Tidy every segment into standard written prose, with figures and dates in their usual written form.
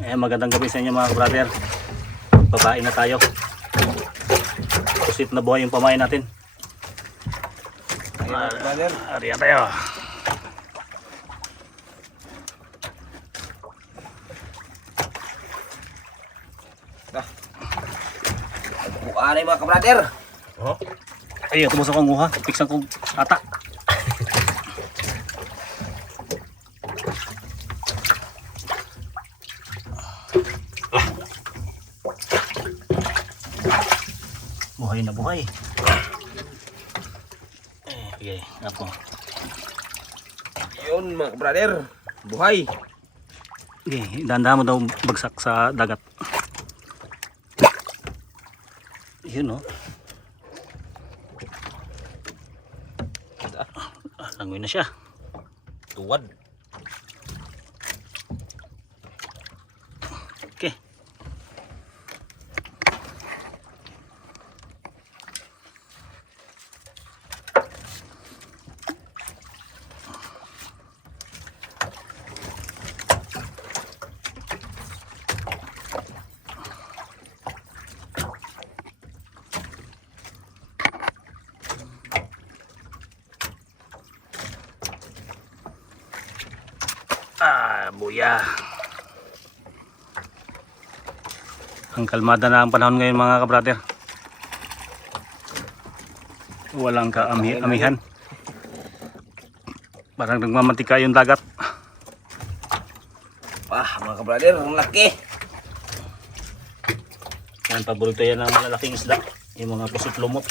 Magandang gabi sa inyo mga brother. Babae na tayo. Pusit na buhay yung pamain natin. Ariyan tayo. Bukaan na yung mga kabrader. Oh. Ay, tumusok ang nguha. Piksan kong ata. Buhay na buhay. Okay, ako. Yun mga kabrader. Buhay. Okay, dahan-dahan mo daw bagsak sa dagat. Yun o. Langoy na siya. Tuwad. Okay. Buya. Ang kalmada na ang panahon ngayon mga kabrader. Walang kaamihan. Parang nagmamantika yung dagat. Mga kabrader, ang laki. Yan, paborito yan ng malalaking isda. Yung mga pusit lumot.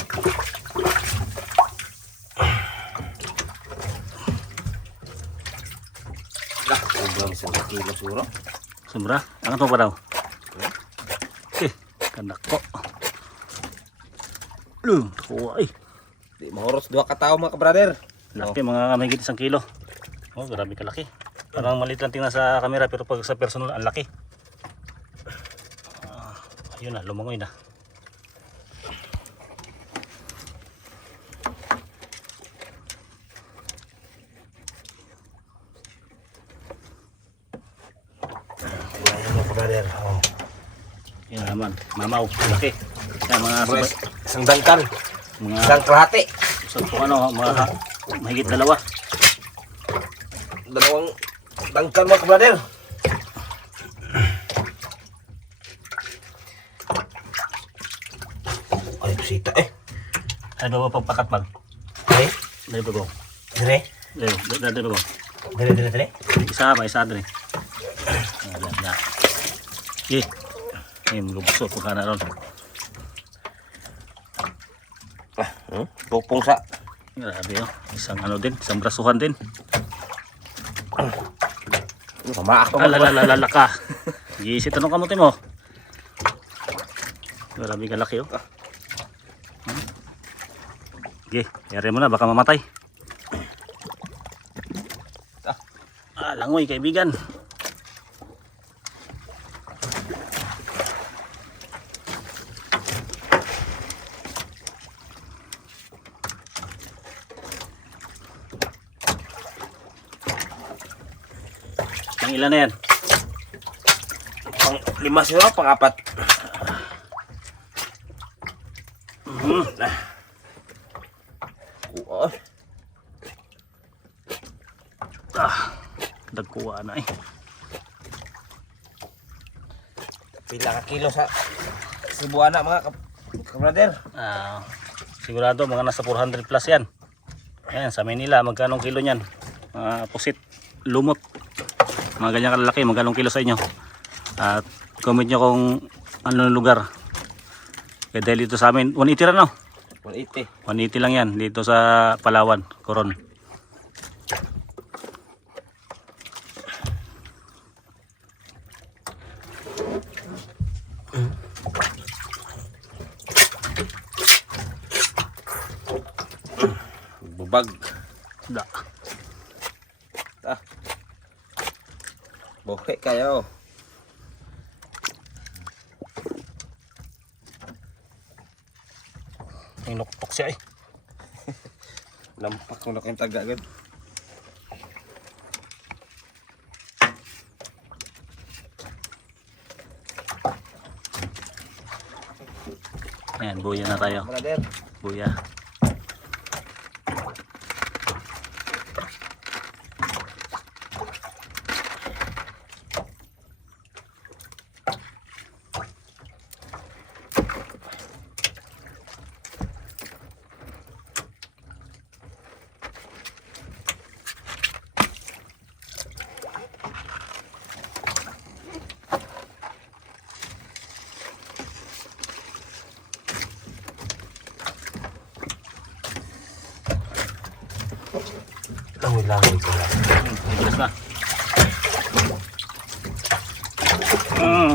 Sobrang 1 kilo suro. Sobra? Angat mo pa daw? Kanak ko. Kuha Di mahoros 2 katao mga kabrader. laki, mga mahigit 1 kilo. Oh, grabe kalaki. Parang maliit lang tingnan sa camera pero pag sa personal ang laki. Ayun na, lumangoy na. Yan naman, mamaw, laki. Yan mga Isang dangkal. mga Isang kalahati. mga mahigit 2. Dalawang dangkal mga kabrader. Ay, busita eh. Ay ba pagpakat bag? Ay, Dali ba go? dire. Dali ba go? Dire. Isa dali. Ada. Magubso po ka na ron. Pupong sa. Grabe oh. Isang isang brasuhan din. Mamaak ko. Alalala ka. Gisit anong kamote mo? Grabe kalaki oh. Okay, yari mo na baka mamatay. Langoy kaibigan. Ang ilan na yan? Pang 5 siguro, pang 4. Dagkuha na eh. Pila ka kilo sa Cebuana mga kabrader? Sigurado mga nasa 400 plus yan. Ayan, sa Manila magkanong kilo niyan? Pusit, lumot. Mga ganyan kalalaki, magkanong kilo sa inyo? At comment nyo kung anong lugar. Kaya dahil dito sa amin, 180 na no? 180. 180 lang yan dito sa Palawan, Coron. Bubag. Da. Bohe kayo. Inuktok siya eh. Lampak ko na kayong taga agad. Ayan, buya na tayo. Brother. Buya. Langoy-langoy ko lang. Bilis na.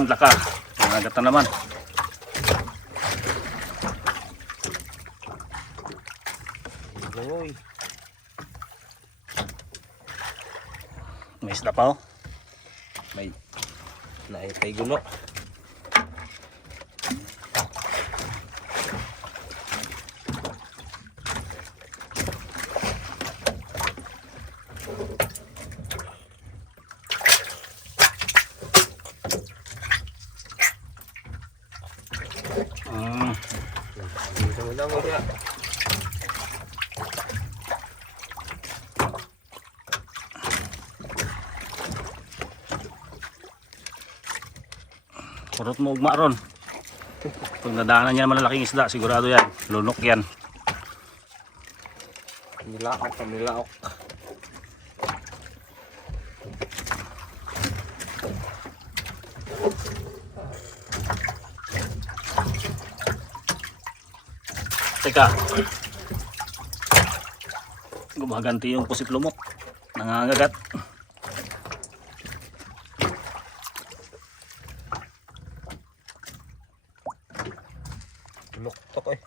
Laka. Nangagat na naman. Langoy. May isda pa oh. May naitay gulo. Langoy-langoy ya. Kurot mo ugma ron. Pag nadaanan niya malalaking isda, sigurado yan. Lunok yan. Nilaok. Teka. Gumaganti yung pusit lumot. Nangangagat. Luktok eh.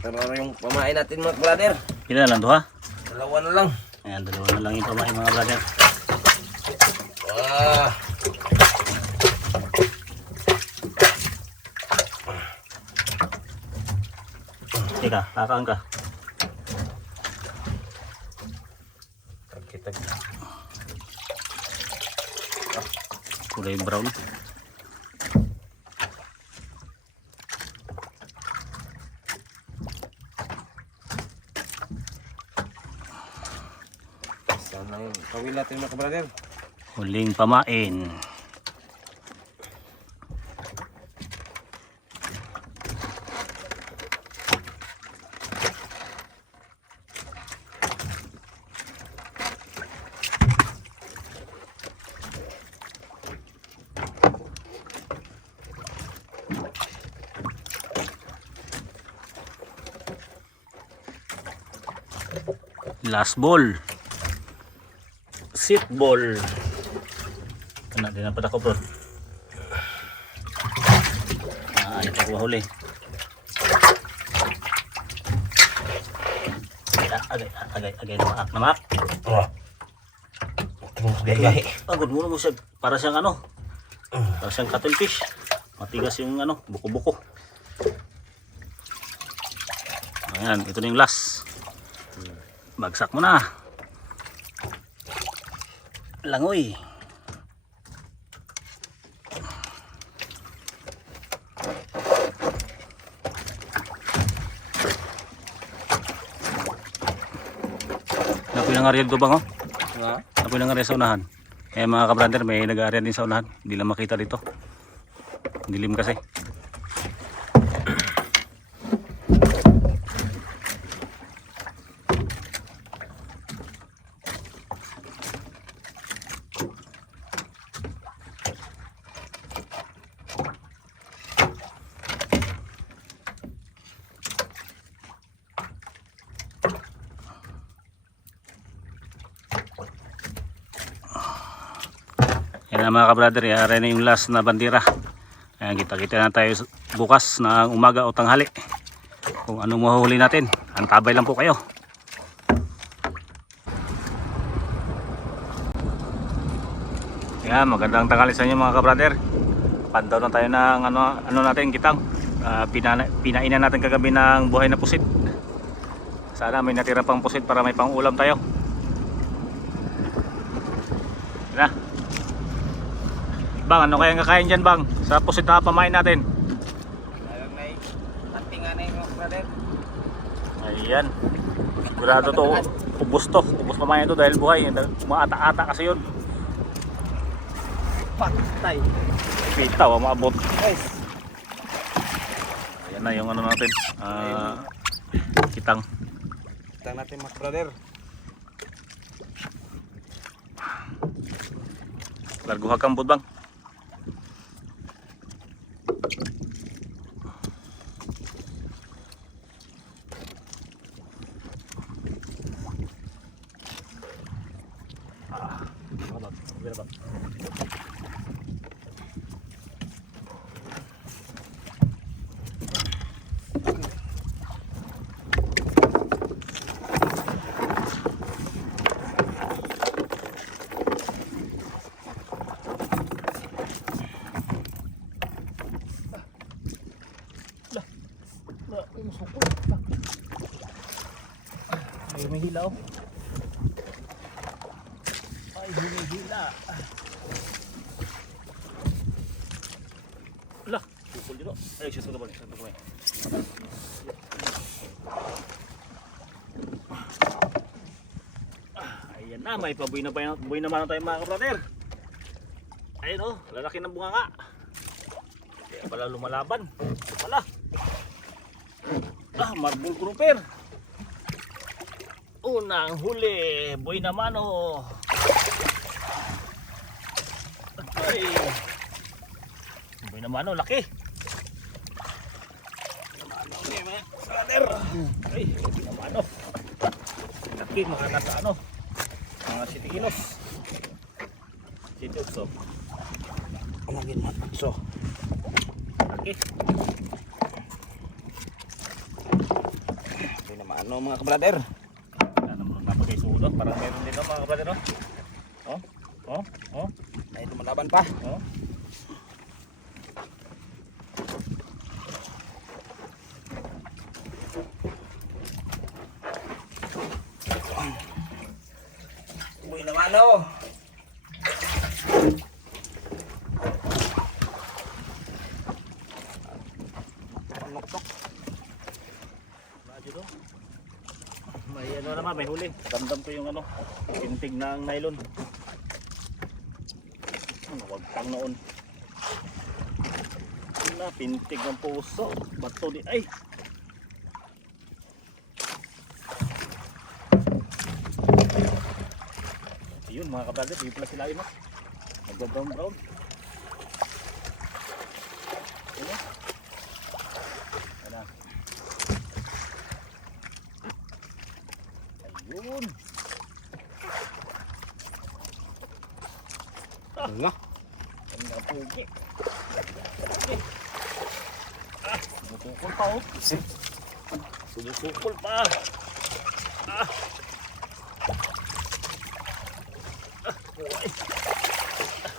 Pero yung pamain natin mga brother. Pila lang to ha? Dalawa na lang. Ayan, dalawa na lang yung pamain mga brother. Ah. Teka, kakaan ka. Tag-tag. Kulay brown. Sana yung kawil natin mga brother. Huling pamain. Last ball. Sit ball. Ano, di na pa ako bro. Ayaw pa ko mahuli. Agay na maak. Oh. Terus gaya. Pagod mo siya. Para siyang ano. Para siyang cuttlefish. Matigas yung ano, buko-buko. Ayan, ito na yung last. Bagsak mo na. Langoy. Napoy ng area dito bang oh? Ha? Napoy ng area sa unahan. Eh mga kabrander, may nag-area din sa unahan. Hindi lang makita dito. Dilim kasi. Yan na mga kabrader, yari na yung last na bandira. Ayan, kita-kita na tayo bukas ng umaga o tanghali. Kung anong mahuhuli natin, antabay lang po kayo. Yan, magandang tanghali sa inyo mga kabrader. Pantaw na tayo ng ano natin, kitang. Pinainan natin kagabi ng buhay na pusit. Sana may natira pang pusit para may pang ulam tayo. Yan na. Bang, ano kayang kakain dyan bang? Sa pusit na pamain natin. May antingan na yung brother. Ayan. Sigurado to. Ubus to. Ubus pamain to dahil buhay. Maata-ata kasi yun. Patay. Pita, maabot. Guys. Ayan na yung ano natin. Kitang. Kita natin mga brother. Larguha kang bud bang. Ay, may hilaw. Ay, humihila. Ala, sukol dito. Ay, siya sa balik. Ayan na, may pabuhay naman tayo mga kabrader. Ayun oh, lalaki ng bunga nga. Kaya pala lumalaban. Pala. Marble grouper. Unang huli, boy naman oh. Ay. Boy naman oh, laki. Brother. Ay, boy naman oh. Laki, makanasa ano. Mga 7 kilos. 7 ukso. Lagi na ukso. Laki. Ito naman ano mga kabrader. Parang meron din mga kapatid, no? Ay lumalaban pa. Uy naman oh. Noktok. Radyo do. May ano naman, may huli. Damdam ko yung ano, pintig ng nylon. Wag pang noon. Na pintig ng puso. Bato di ay. Yun mga kabrother, yung pala sila yun, no? Nagba-brown brown. Ano? Ano? Ayun. Nga. Ang napugi. Sumukul pa oh. Sumukul pa. Buhay.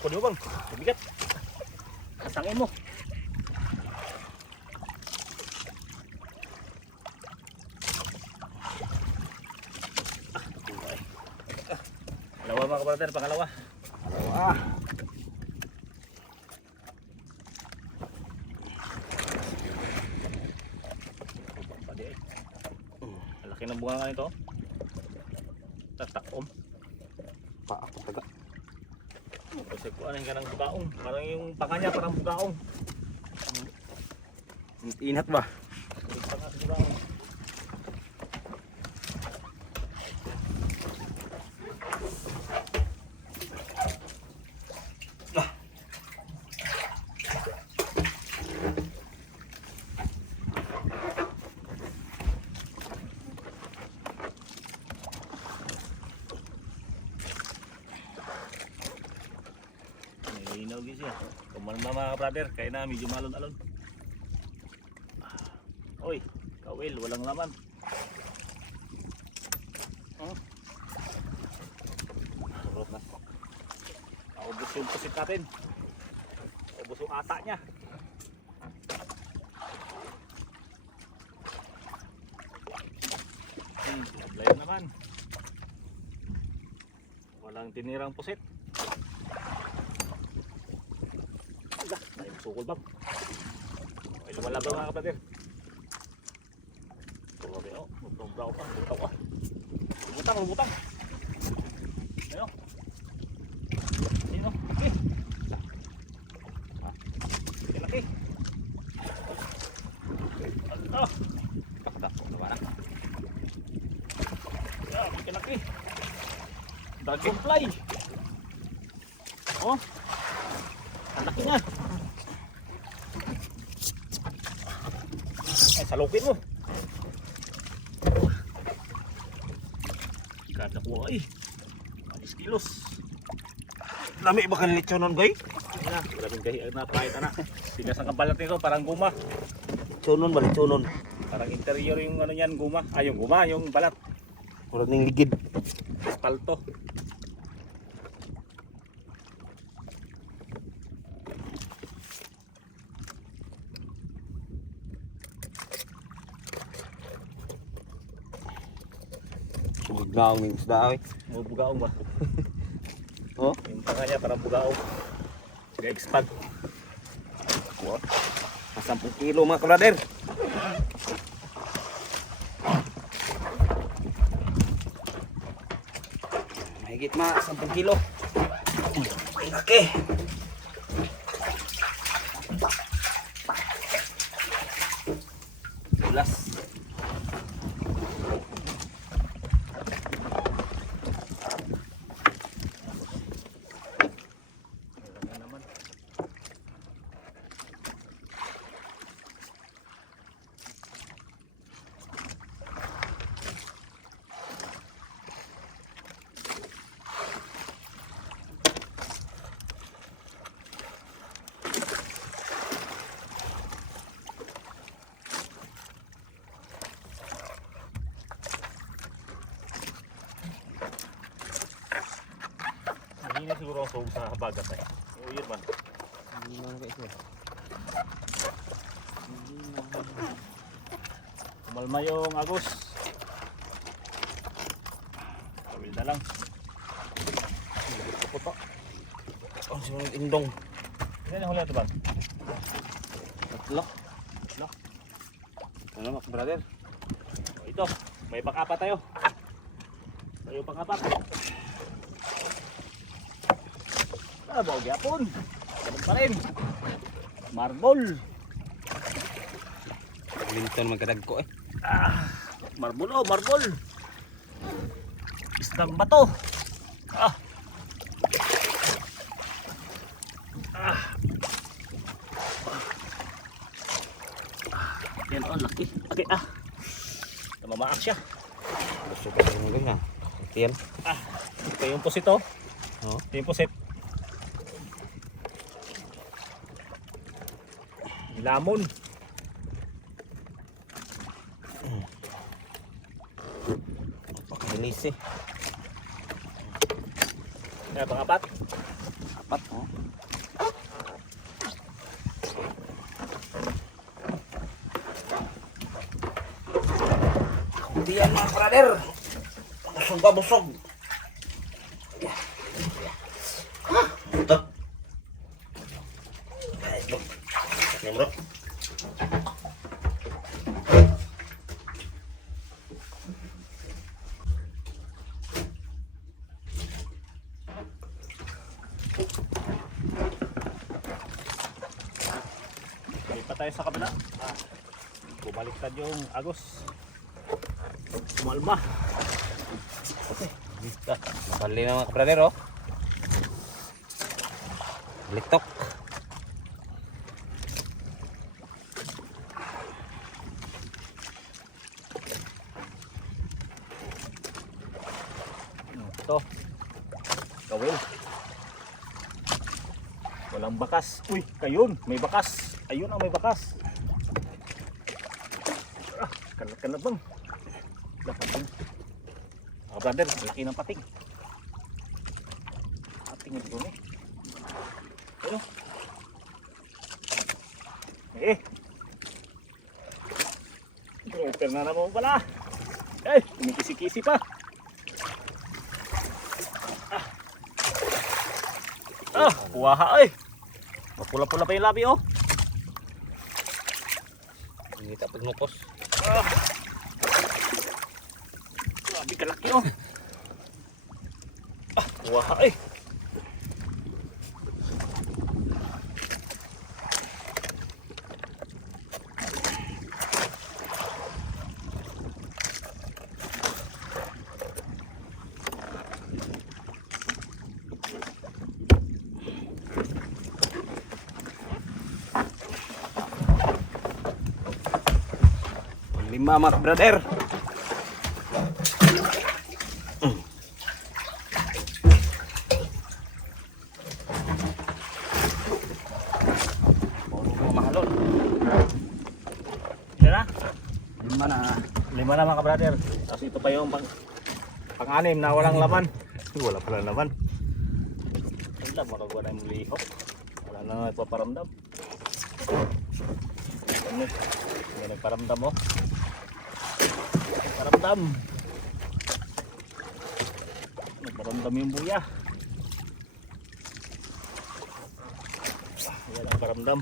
Kunin mo bang? Mabigat. Kasangin mo. Buhay. Dalawa mga kabrother, pangalawa. Dalawa. Laki ng bunga nga nito. Tatakom. Paako taga. Kasi kuhanin ka ng bukaong. Parang yung panga niya parang bukaong. Inat ba? Ulit pa nga sa bukaong. Nilinaw din siya. Kumalma mga brother, kaya na medyo malon-alon. Oy, kawil, walang laman. Surot na. Naubos yung pusit natin. Naubos yung ata niya. naman. Walang tinirang pusit. Ala, may sukol bang. Ay, lumalabang mga kapatid. Grabe oh, magpabra ko pa, butaw ah. Butang. Ayun. Ayun oh, laki. Laki. Ah. Takot naman na. Yeah, laki. Dragonfly. Oh. Ang laki niya. Ay, salukin mo. Kada ko ay. 10 kilos. Lami ba kanil lechon nun, guy? Ayun na, maraming gahi na pahit na. Tigas ang kabalat nito, parang guma. Lechonon ba, lechonon? Parang interior yung ano yan, guma. Ay, yung guma, yung balat. Murag ning ligid. Espalto. Bugnaw ning isda, ay. Mga bugaong ba? Oh? Yung tanga niya, parang bugaong. Ga-expand. What? 10 kilo mga kabrader. Mahigit mga 10 kilo. Ay, laki. Bulas. Ayan naman. Mahina siguro ako sa habagat eh. O yun man. Kumalma yung agos. Kawil na lang. Puto. Oh, si indong. Yan yung huli ito ba? Tatlo. No? Ano mga kabrader? O, ito, may pang-apat tayo. Tayo pang-apat. Bawag yapon. Ganun pa rin. Marble. Linton magkadagko eh. Marble oh, marble. Isdang bato. Ah. Yan oh, laki. Okay ah. Namamaak siya. Gusto pa rin mo ganyan. Tiyan. Ito yung pusit oh. Oh. Ito yung pusit. Lamon. Pakailis eh. Yan, pang-apat. Apat oh. Diyan mga brother. Busog pa busog. Ito. Ito. Ini bro. Lipat tayo sa kabila. Bumaliktad yung agos. Kumalma. Nakali na mga kabrader oh. Litok. Ito. Kawil. Walang bakas. Uy, kayun. May bakas. Ayun ang may bakas. Kalat-kalat bang. Dapat bang. Mga brother, laki ng pating. Pating ito eh. Ayun. Groper na naman pala. Eh, kumikisi-kisi pa. Kuwaha ay. Mapula-pula pa yung labi oh. Hindi tapos nukos. Grabe kalaki oh. Kuwaha ay. Lima mga brother. Mahalon. Yan na. Lima na. 5 na mga brother. Tapos ito pa yung pang-anim na walang laman. Wala pala laman. Wala, makagawa na yung lihok. Wala na nga ipaparamdam. Ano? Hindi nagparamdam oh. Paramdam. Nagparamdam yung buya. Yan ang paramdam.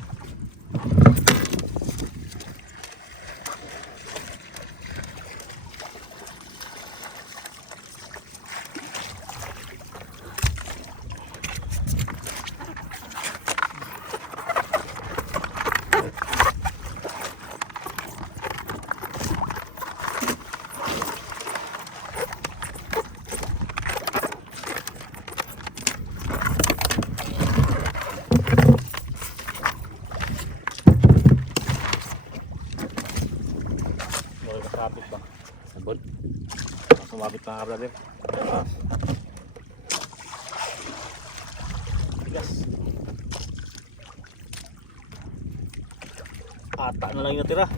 Sumabit ba? Sabon. Sumabit mga brother. Tigas. Ata na lang yung natira.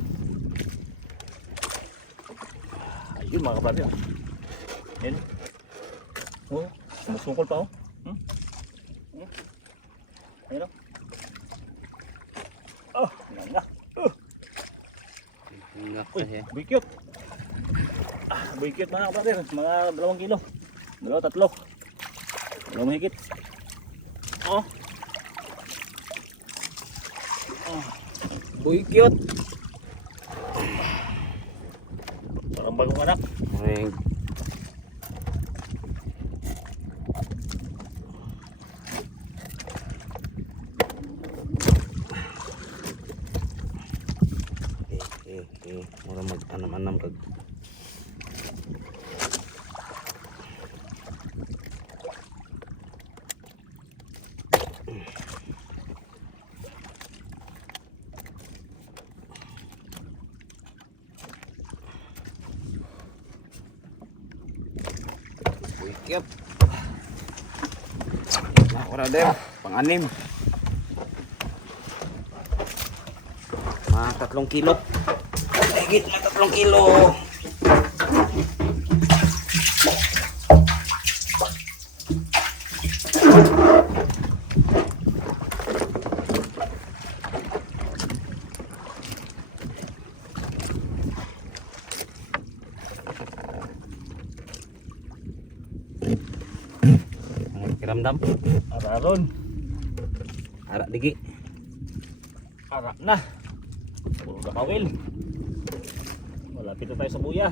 Ayun mga brother. Ayun. Oh, sumusungkol pa oh. Ayun oh. Oh, nanga. Uy, buikyot. Buikyot mga brother, mga 2 kilo. 2, 3. Wala mahigit. Oh. Buikyot. Parang bagong anak. Ay, mura mag-anam-anam kag. Buikyot. Nah, brother, pang-anim. Mga 3 kilo. Higit na 3 kilo. Kiramdam. Araron. Arak digi. Arak na. Puro kakawil. Malapit na tayo sa buya.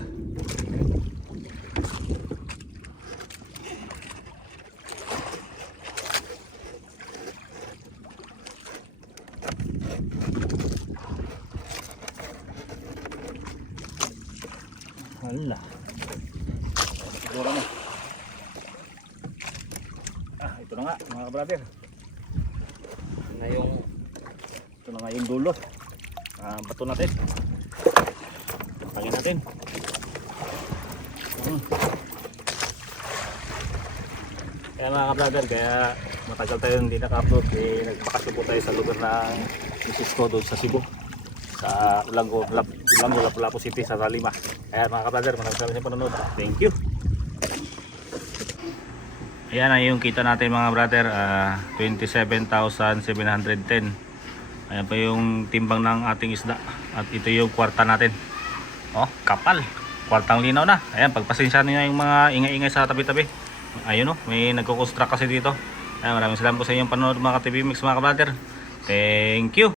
Hala. Siguro na. Ito na nga mga kabrother. Na yung Ito na nga yung dulo. Bato natin. Pangin natin. Kaya mga ka-vlogger, kaya matagal tayo hindi naka-upload. Nagbakasyon po tayo sa lugar ng Mrs. ko doon sa Cebu. Sa Ulango, Lapu-Lapu City, sa Talima. Kaya mga ka-vlogger, maraming salamat sa panonood. Thank you. Ayan na yung kita natin mga brother, 27,710. Ayan pa yung timbang ng ating isda. At ito yung kwarta natin. Oh, kapal. Kwartang linaw na. Ayan, pagpasensya niyo yung mga ingay-ingay sa tabi-tabi. Ayun oh, may nagko-construct kasi dito. Maraming salamat po sa inyong panonood mga ka-TV Mix mga ka-brother. Thank you.